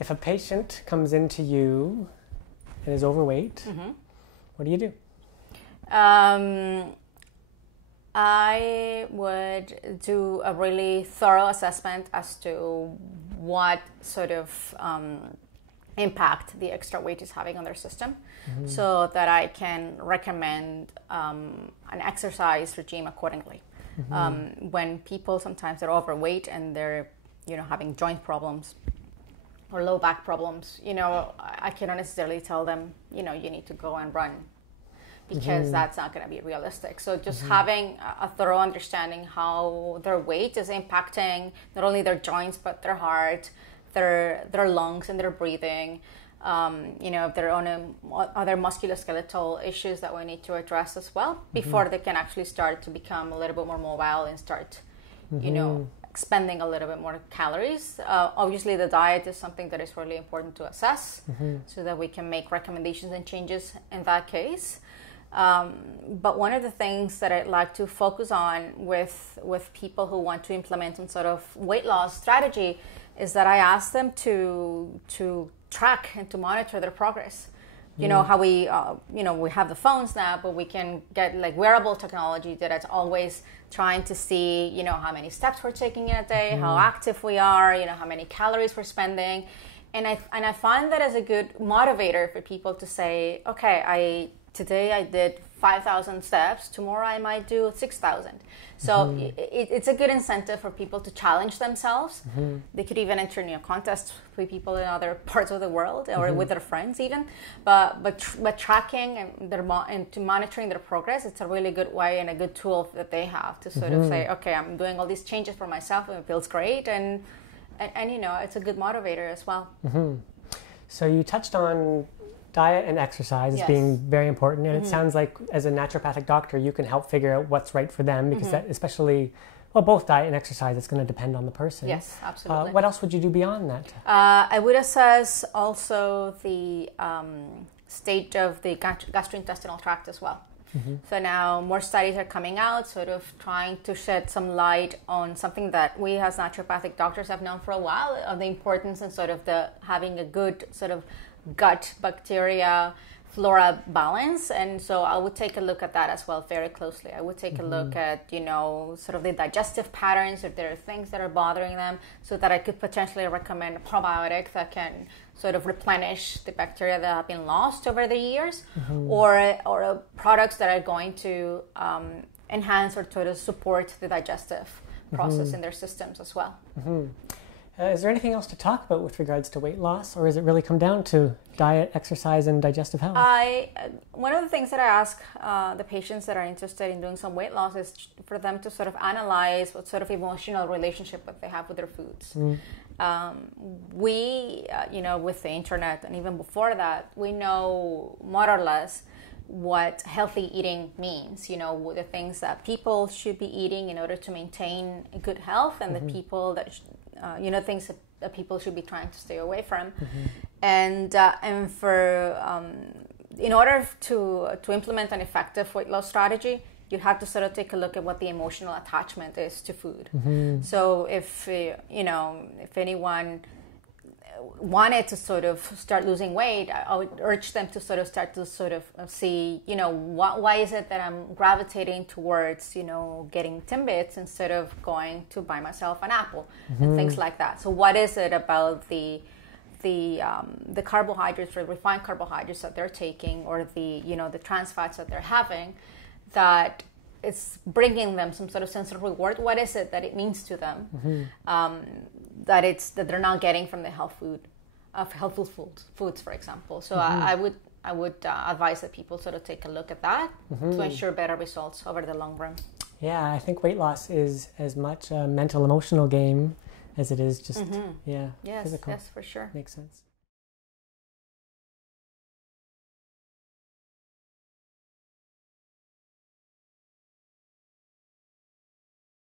If a patient comes into you and is overweight, what do you do? I would do a really thorough assessment as to what sort of impact the extra weight is having on their system, so that I can recommend an exercise regime accordingly. When people sometimes are overweight and they're having joint problems or low back problems, I cannot necessarily tell them you need to go and run, because that's not going to be realistic. So just having a thorough understanding how their weight is impacting not only their joints but their heart, their lungs and their breathing, if there are other musculoskeletal issues that we need to address as well before they can actually start to become a little bit more mobile and start expending a little bit more calories. Obviously the diet is something that is really important to assess, so that we can make recommendations and changes in that case. But one of the things that I'd like to focus on with people who want to implement some sort of weight loss strategy is that I ask them to track and to monitor their progress. You know how we have the phones now, but we can get like wearable technology that is always trying to see how many steps we're taking in a day, how active we are, how many calories we're spending, and I find that as a good motivator for people to say, okay, today I did 5,000 steps, tomorrow I might do 6,000. So it's a good incentive for people to challenge themselves. They could even enter contests with people in other parts of the world or with their friends even. But tracking and to monitoring their progress, it's a really good way and a good tool that they have to sort of say, okay, I'm doing all these changes for myself and it feels great. And it's a good motivator as well. So you touched on diet and exercise as being very important, and it sounds like as a naturopathic doctor you can help figure out what's right for them, because that especially, both diet and exercise, it's going to depend on the person. Yes, absolutely. What else would you do beyond that? I would assess also the state of the gastrointestinal tract as well. So now more studies are coming out, sort of trying to shed some light on something that we as naturopathic doctors have known for a while, of the importance and sort of having a good sort of gut bacteria flora balance. And so I would take a look at that as well very closely. I would take a look at sort of the digestive patterns, if there are things that are bothering them, so that I could potentially recommend a probiotic that can sort of replenish the bacteria that have been lost over the years, or products that are going to enhance or sort of support the digestive process in their systems as well. Is there anything else to talk about with regards to weight loss, or does it really come down to diet, exercise, and digestive health? One of the things that I ask the patients that are interested in doing some weight loss is for them to sort of analyze what sort of emotional relationship that they have with their foods. We, with the internet and even before that, we know more or less what healthy eating means, the things that people should be eating in order to maintain good health, and the people that things that people should be trying to stay away from. And for in order to implement an effective weight loss strategy, you have to sort of take a look at what the emotional attachment is to food. So if anyone wanted to sort of start losing weight, I would urge them to sort of start to sort of see, why is it that I'm gravitating towards, getting Timbits instead of going to buy myself an apple and things like that. So what is it about the carbohydrates or refined carbohydrates that they're taking, or the trans fats that they're having, that it's bringing them some sort of sense of reward? What is it that it means to them that they're not getting from the healthful foods, for example? So I would advise that people sort of take a look at that to ensure better results over the long run. Yeah, I think weight loss is as much a mental, emotional game as it is just physical. Yes, for sure. Makes sense.